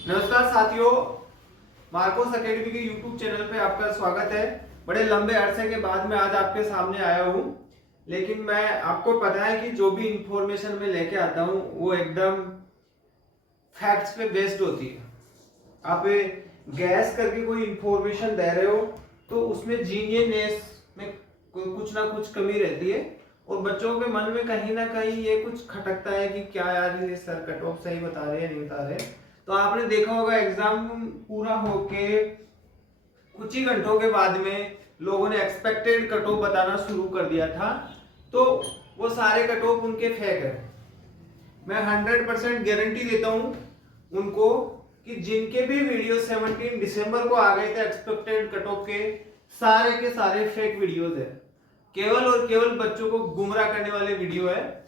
नमस्कार साथियों, Marcos academy के यूट्यूब चैनल पे आपका स्वागत है। बड़े लंबे अरसे के बाद मैं आज आपके सामने आया हूँ, लेकिन मैं आपको पता है कि जो भी इंफॉर्मेशन मैं लेके आता हूँ वो एकदम फैक्ट्स पे बेस्ड होती है। आप गैस करके कोई इंफॉर्मेशन दे रहे हो तो उसमें जीनियसनेस में कुछ ना कुछ कमी रहती है और बच्चों के मन में कहीं ना कहीं ये कुछ खटकता है कि क्या यार ये सर कट ऑफ सही बता रहे हैं नहीं बता रहे। तो आपने देखा होगा एग्जाम पूरा होके कुछ ही घंटों के बाद में लोगों ने एक्सपेक्टेड कट ऑफ बताना शुरू कर दिया था, तो वो सारे कट ऑफ उनके फेक है। मैं 100% गारंटी देता हूं उनको कि जिनके भी वीडियो 17 दिसंबर को आ गए थे एक्सपेक्टेड कट ऑफ के सारे फेक वीडियोस है, केवल और केवल बच्चों को गुमराह करने वाले वीडियो है।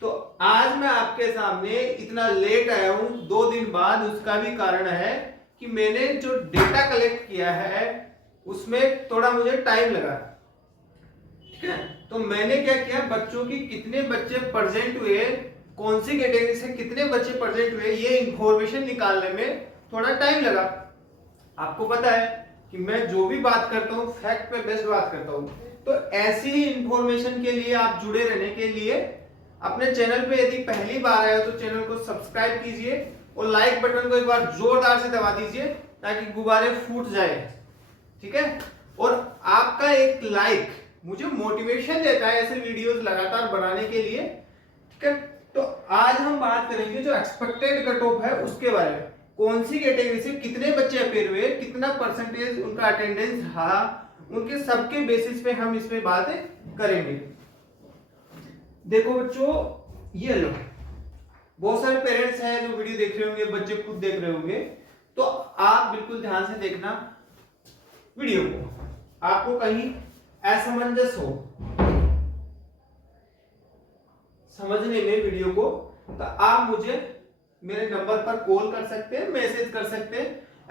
तो आज मैं आपके सामने इतना लेट आया हूं 2 दिन बाद, उसका भी कारण है कि मैंने जो डेटा कलेक्ट किया है उसमें थोड़ा मुझे टाइम लगा। ठीक है, तो मैंने क्या किया, बच्चों की कितने बच्चे प्रेजेंट हुए, कौन सी कैटेगरी से कितने बच्चे प्रेजेंट हुए, ये इंफॉर्मेशन निकालने में थोड़ा टाइम लगा। आपको पता है कि मैं जो भी बात करता हूँ फैक्ट पे बेस्ड बात करता हूँ, तो ऐसी ही इंफॉर्मेशन के लिए आप जुड़े रहने के लिए अपने चैनल पे यदि पहली बार आए हो तो चैनल को सब्सक्राइब कीजिए और लाइक बटन को एक बार जोरदार से दबा दीजिए ताकि गुब्बारे फूट जाए। ठीक है, और आपका एक लाइक मुझे मोटिवेशन देता है ऐसे वीडियोस लगातार बनाने के लिए। ठीक है, तो आज हम बात करेंगे जो एक्सपेक्टेड कट ऑफ है उसके बारे में, कौन सी कैटेगरी से कितने बच्चे अपेयर हुए, कितना परसेंटेज उनका अटेंडेंस रहा, उनके सबके बेसिस पे हम इसमें बातें करेंगे। देखो बच्चों, ये लो, बहुत सारे पेरेंट्स हैं जो वीडियो देख रहे होंगे, बच्चे खुद देख रहे होंगे, तो आप बिल्कुल ध्यान से देखना वीडियो को, आपको कहीं असमंजस हो समझने में वीडियो को, तो आप मुझे मेरे नंबर पर कॉल कर सकते हैं, मैसेज कर सकते हैं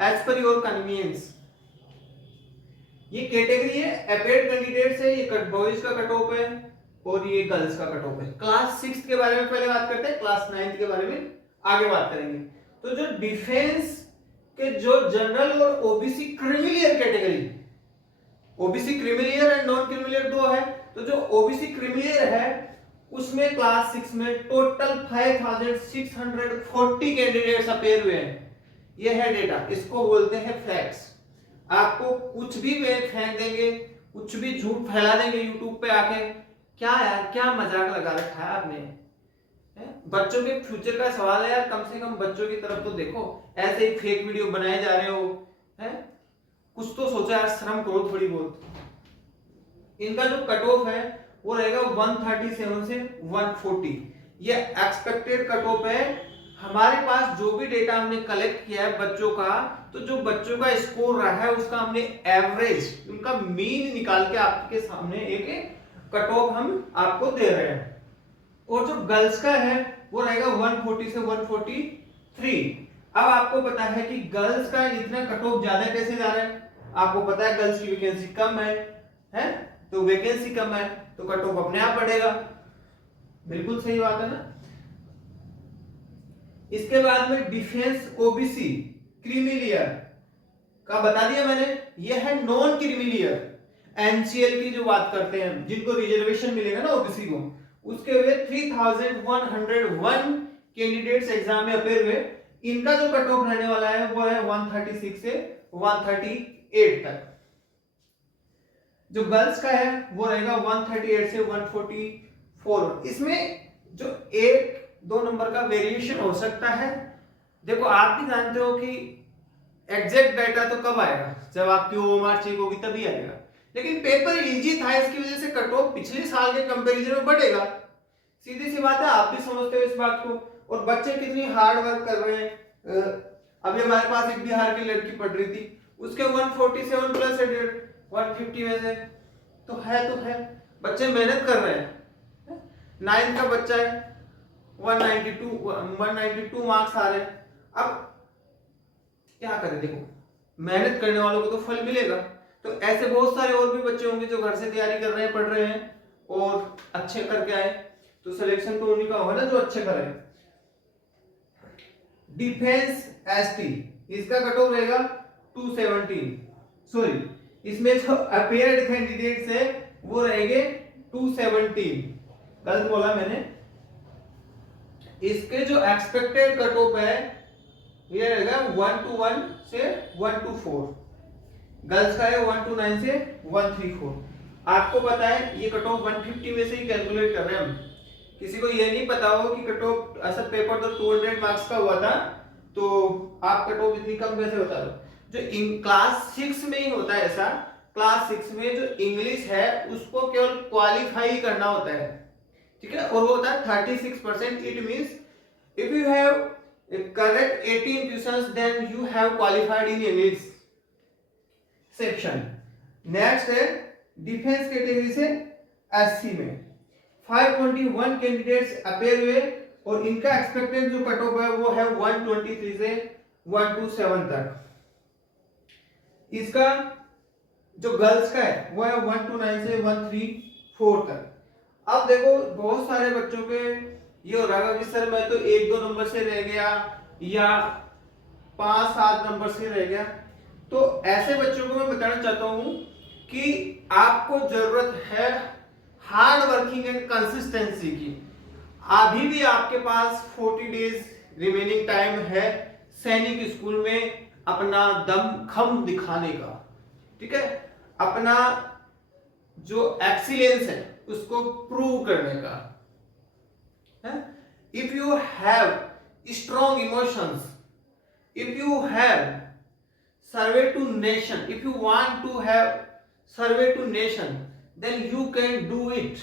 एज पर योर कन्वीनियंस। ये कैटेगरी है अपेयर्ड कैंडिडेट है, ये कट बॉयज का कट ऑफ है और ये गर्ल्स का कट ऑफ है। क्लास 6 के बारे में पहले बात करते हैं, क्लास 9 के बारे में आगे बात करेंगे। तो जो डिफेंस के जो जनरल और OBC creamy layer category, OBC creamy layer and non creamy layer दो है, तो जो ओबीसी क्रिमिलियर है उसमें क्लास 6 में टोटल 5640 कैंडिडेट्स अपेयर हुए हैं। ये है डेटा, इसको बोलते हैं फैक्ट्स। आपको कुछ भी वे फेंक देंगे, कुछ भी झूठ फैला देंगे यूट्यूब पे आके, क्या यार क्या मजाक लगा रखा है आपने। बच्चों के फ्यूचर का सवाल है यार, कम से कम बच्चों की तरफ तो देखो, ऐसे ही फेक वीडियो बनाए जा रहे हो हैं, कुछ तो सोचा यार, शर्म करो थोड़ी बहुत। इनका जो कट ऑफ है वो रहेगा 137 से 140, ये एक्सपेक्टेड कट ऑफ है। हमारे पास जो भी डेटा हमने कलेक्ट किया है बच्चों का, तो जो बच्चों का स्कोर रहा है उसका हमने एवरेज, उनका मीन निकाल के आपके सामने एक कट ऑफ हम आपको दे रहे हैं। और जो गर्ल्स का है वो रहेगा 140 से 143। अब आपको पता है कि गर्ल्स का इतना कट ऑफ ज्यादा कैसे जा रहा है, आपको पता है गर्ल्स की वैकेंसी कम है? तो वैकेंसी कम है तो कट ऑफ अपने आप बढ़ेगा, बिल्कुल सही बात है ना। इसके बाद में डिफेंस ओबीसी क्रीमिलियर का बता दिया मैंने, यह है नॉन क्रीमिलियर। एनसीएल की जो बात करते हैं, जिनको रिजर्वेशन मिलेगा ना ओबीसी को, उसके हुए 3101 कैंडिडेट्स एग्जाम में अपेयर हुए। इनका जो कट ऑफ रहने वाला है वो है 136 से 138 तक। जो गर्ल्स का है वो रहेगा 138 से 144। इसमें जो 1-2 नंबर का वेरिएशन हो सकता है। देखो आप भी जानते हो कि एग्जैक्ट डाटा तो कब आएगा, जब आपकी ओएमआर चेक होगी तभी आएगा, लेकिन पेपर इजी था इसकी वजह से कट ऑफ पिछले साल के कंपैरिजन में बढ़ेगा। सीधी सी बात है, आप भी समझते हो इस बात को। और बच्चे कितनी हार्ड वर्क कर रहे हैं। अभी हमारे पास एक बिहार की लड़की पढ़ रही थी, उसके 147 प्लस 150 में से तो है बच्चे मेहनत कर रहे हैं। 9 का बच्चा है, 192 मार्क्स आ रहे हैं। अब क्या करें, देखो मेहनत करने वालों को तो फल मिलेगा। तो ऐसे बहुत सारे और भी बच्चे होंगे जो घर से तैयारी कर रहे हैं, पढ़ रहे हैं और अच्छे करके आए, तो सिलेक्शन तो उन्हीं का होगा ना जो अच्छे करें। डिफेंस एसटी, इसका कट ऑफ रहेगा 217, सॉरी इसमें जो अपेयर्ड कैंडिडेट्स है वो रहेंगे 217, गलत बोला मैंने। इसके जो एक्सपेक्टेड कट ऑफ है ये रहेगा 121 से 124, गर्ल्स का है 129 से 134। आपको पता है ये कट ऑफ 150 में से ही कैलकुलेट कर रहे हैं हम। किसी को ये नहीं पता हो कि कट ऑफ ऐसा पेपर तो 200 मार्क्स का हुआ था, तो आप कट ऑफ इतनी कम कैसे बता दो। जो क्लास 6 में ही होता है ऐसा, क्लास 6 में जो इंग्लिश है उसको केवल क्वालिफाई करना होता है, ठीक है, और वो होता है 36%। It means if you have correct 18 questions then you have qualified in English section। Next है डिफेंस कैटेगरी से एससी में 521 कैंडिडेट्स अपेयर हुए और इनका एक्सपेक्टेड जो कट ऑफ है वो है 123 से 127 तक। इसका जो गर्ल्स का है वो है 129 से 134 तक। अब देखो बहुत सारे बच्चों के ये हो रहा है कि सर मैं तो 1-2 नंबर से रह गया या 5-7 नंबर से रह गया। तो ऐसे बच्चों को मैं बताना चाहता हूं कि आपको जरूरत है हार्ड वर्किंग एंड कंसिस्टेंसी की। अभी भी आपके पास 40 डेज रिमेनिंग टाइम है सैनिक स्कूल में अपना दम खम दिखाने का, ठीक है, अपना जो एक्सीलेंस है उसको प्रूव करने का। If you have strong emotions, if you have survey to nation, if you want to have survey to nation, then you can do it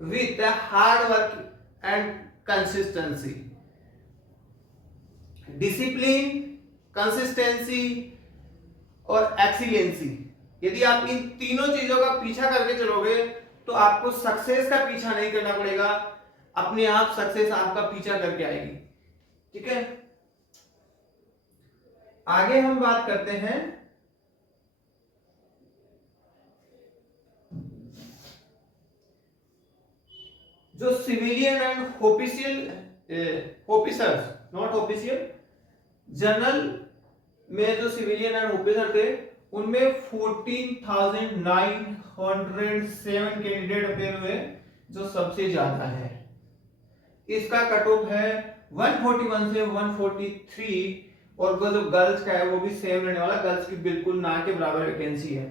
with a hard work and consistency, discipline, consistency और excellency. यदि आप इन तीनों चीजों का पीछा करके चलोगे तो आपको सक्सेस का पीछा नहीं करना पड़ेगा, अपने आप सक्सेस आपका पीछा करके आएगी, ठीक है। आगे हम बात करते हैं जो civilian and officers, not official, general में जो सिविलियन एंड ऑफिसर थे उनमें 14,907 कैंडिडेट अपेयर हुए, जो सबसे ज्यादा है। इसका कट ऑफ है 141 से 143 और जो गर्ल्स का है वो भी सेम रहने वाला, गर्ल्स की बिल्कुल ना के बराबर वैकेंसी है।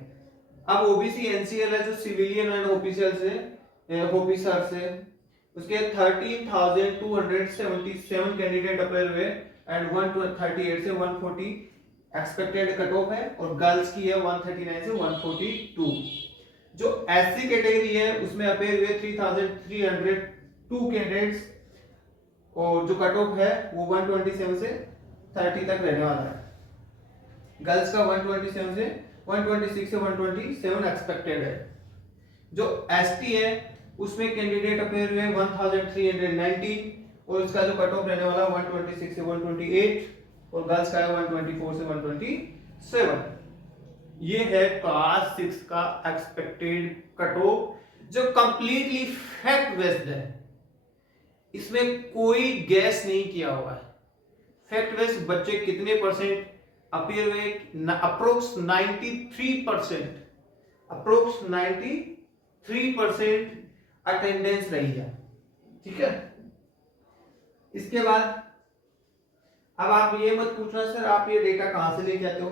अब ओबीसी एनसीएल है जो सिविलियन एंड ऑफिसर्स है उसके 13,277 कैंडिडेट अपेयर हुए एंड 138 से 140 एक्सपेक्टेड कट ऑफ है और गर्ल्स की है 139 से 142। जो एससी कैटेगरी है उसमें अपेयर हुए 3,302 कैंडिडेट्स और जो कट ऑफ है वो 127 से 30 तक रहने वाला है। गर्ल्स का 127 से 126 से 127 एक्सपेक्टेड है। जो एसटी है उसमें कैंडिडेट अपेयर हुए 1319 और इसका जो कट ऑफ रहने वाला 126 से 128 और गर्ल्स का है 124 से 127। ये है क्लास 6 का एक्सपेक्टेड कट ऑफ जो कंप्लीटली फैक्ट बेस्ड है, इसमें कोई गैस नहीं किया हुआ है। फैक्ट बेस्ड बच्चे कितने परसेंट अपेयर हुए, अप्रोक्स 93%, अप्रोक्स 93% अटेंडेंस रही है, ठीक है। इसके बाद अब आप ये मत पूछना सर आप ये डेटा कहां से लेके आते हो,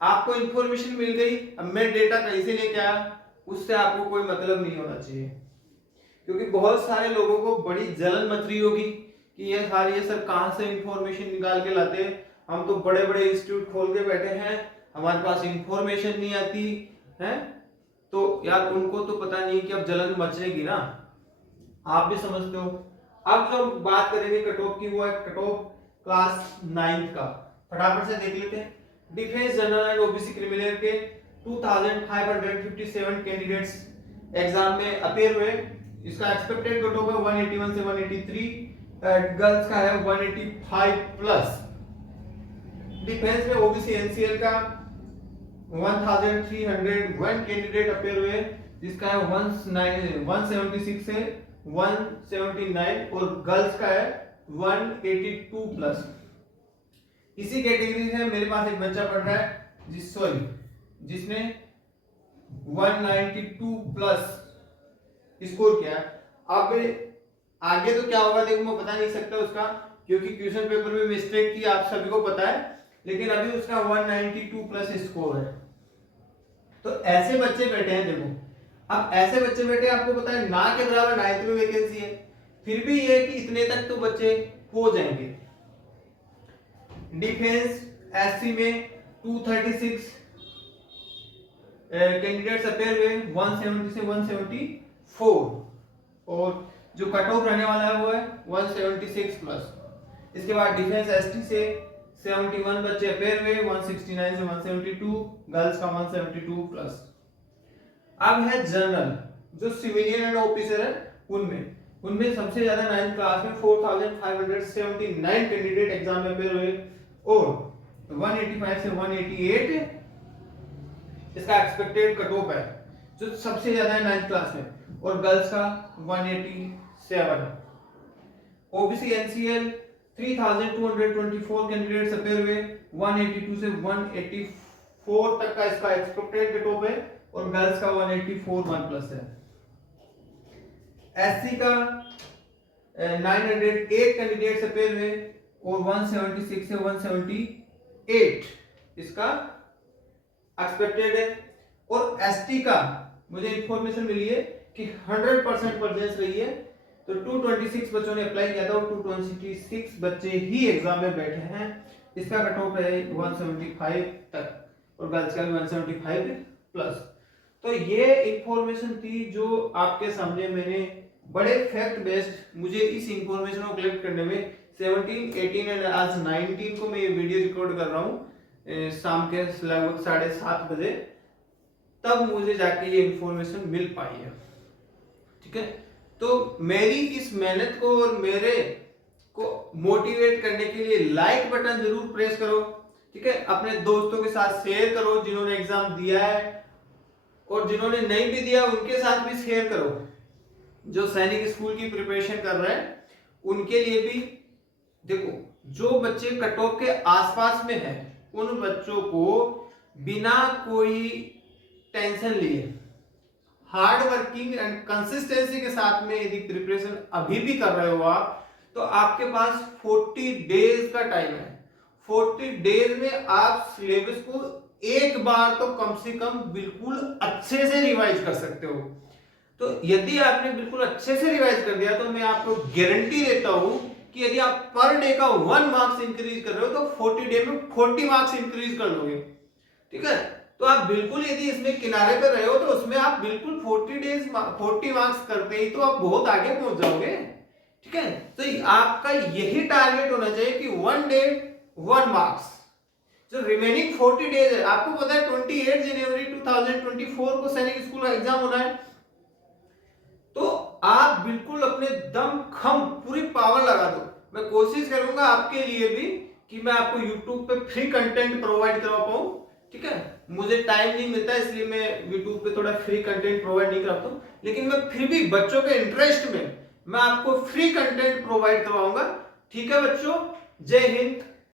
आपको इंफॉर्मेशन मिल गई, अब मैं डेटा कहीं से लेके आया उससे आपको कोई मतलब नहीं होना चाहिए। क्योंकि बहुत सारे लोगों को बड़ी जलन मच रही होगी कि ये सर कहां से इंफॉर्मेशन निकाल के लाते हैं, हम तो बड़े बड़े इंस्टीट्यूट खोल के बैठे हैं, हमारे पास इंफॉर्मेशन नहीं आती है। तो यार उनको तो पता नहीं कि अब जलन मचेगी ना, आप भी समझते हो। अब जो बात करेंगे कट ऑफ की वो है कट ऑफ क्लास 9 का, फटाफट से देख लेते हैं। Defence general and OBC criminal के 2557 कैंडिडेट्स एग्जाम में अपेयर हुए, इसका एक्सपेक्टेड कट ऑफ है 181 से 183, गर्ल्स का है 185 प्लस। डिफेंस में ओबीसी एनसीएल का 1301 कैंडिडेट अपेयर हुए, जिसका है 176 से 179 और गर्ल्स का है 182 प्लस। इसी कैटेगरी से मेरे पास एक बच्चा पढ़ रहा है जिसने 192 प्लस स्कोर किया। अब आगे तो क्या होगा देखो मैं बता नहीं सकता उसका, क्योंकि क्वेश्चन पेपर में मिस्टेक थी, आप सभी को पता है। लेकिन अभी उसका 192 प्लस स्कोर है। तो ऐसे बच्चे बैठे हैं देखो, अब ऐसे बच्चे बैठे आपको पता है ना के बराबर 9th में वैकेंसी है, फिर भी ये कि इतने तक तो बच्चे हो जाएंगे। डिफेंस एससी में 236 कैंडिडेट्स अपेयर हुए, 170 से 174, और जो कट ऑफ रहने वाला है वो है 176 प्लस। इसके बाद डिफेंस एसटी से 71 बच्चे अपेयर हुए, 169 से 172, गर्ल्स का 172 प्लस। अब है जनरल, जो सिविलियन एंड ऑफिसर है उनमें सबसे ज्यादा 9th क्लास में 4579 कैंडिडेट एग्जाम में अपेयर हुए, और 185 से 188 इसका एक्सपेक्टेड कट ऑफ है, जो सबसे ज्यादा है 9th क्लास में, और गर्ल्स का 187। ओबीसी एनसीएल 3224 कैंडिडेट्स अपेयर हुए, 182 से 184 तक का इसका एक्सपेक्टेड कट ऑफ है, और गर्ल्स का 184 1 प्लस है। एससी का 908 कैंडिडेट्स अपेयर हुए, और 176 से 178 इसका एक्सपेक्टेड है, और एसटी का मुझे इंफॉर्मेशन मिली है कि 100% परसेंटेज रही है, तो 226 बच्चों ने अप्लाई किया था और 226 बच्चे ही एग्जाम में बैठे हैं। इसका कट ऑफ है 175 तक, और गर्ल्स का भी 175 प्लस। तो ये इंफॉर्मेशन थी जो आपके सामने मैंने बड़े फैक्ट बेस्ड, मुझे इस इंफॉर्मेशन को कलेक्ट करने में 17, 18 एंड आज 19 को मैं ये वीडियो रिकॉर्ड कर रहा हूँ शाम के लगभग 7:30 बजे, तब मुझे जाके ये इंफॉर्मेशन मिल पाई है। ठीक है, तो मेरी इस मेहनत को और मेरे को मोटिवेट करने के लिए लाइक बटन जरूर प्रेस करो। ठीक है, अपने दोस्तों के साथ शेयर करो जिन्होंने एग्जाम दिया है, और जिन्होंने नहीं भी दिया उनके साथ भी शेयर करो। जो सैनिक स्कूल की प्रिपरेशन कर रहे हैं उनके लिए भी देखो, जो बच्चे कट ऑफ के आसपास में हैं उन बच्चों को बिना कोई टेंशन लिए हार्ड वर्किंग एंड कंसिस्टेंसी के साथ में यदि प्रिपरेशन अभी भी कर रहे हो आप, तो आपके पास 40 डेज का टाइम है। 40 डेज में आप सिलेबस को एक बार तो कम से कम बिल्कुल अच्छे से रिवाइज कर सकते हो। तो यदि आपने बिल्कुल अच्छे से रिवाइज कर दिया तो मैं आपको गारंटी देता हूं कि यदि आप पर डे का 1 मार्क्स इंक्रीज कर रहे हो तो 40 डे में 40 मार्क्स इंक्रीज कर लोगे। ठीक है, तो आप बिल्कुल यदि इसमें किनारे पर रहे हो तो उसमें आप बिल्कुल 40 मार्क्स करते ही तो आप बहुत आगे पहुंच जाओगे। ठीक है, तो आपका यही टारगेट होना चाहिए कि 1 डे 1 मार्क्स। जो रिमेनिंग 40 डेज है, आपको पता है 28 जनवरी 2024 को सैनिक स्कूल का एग्जाम होना है, तो आप बिल्कुल अपने दम खम पूरी पावर लगा दो। मैं कोशिश करूंगा आपके लिए भी कि मैं आपको YouTube पे फ्री कंटेंट प्रोवाइड करवा पाऊं। ठीक है, मुझे टाइम नहीं मिलता इसलिए मैं YouTube पे थोड़ा फ्री कंटेंट प्रोवाइड नहीं कराता हूं, लेकिन मैं फिर भी बच्चों के इंटरेस्ट में मैं आपको फ्री कंटेंट प्रोवाइड करवाऊंगा। ठीक है बच्चों, जय हिंद।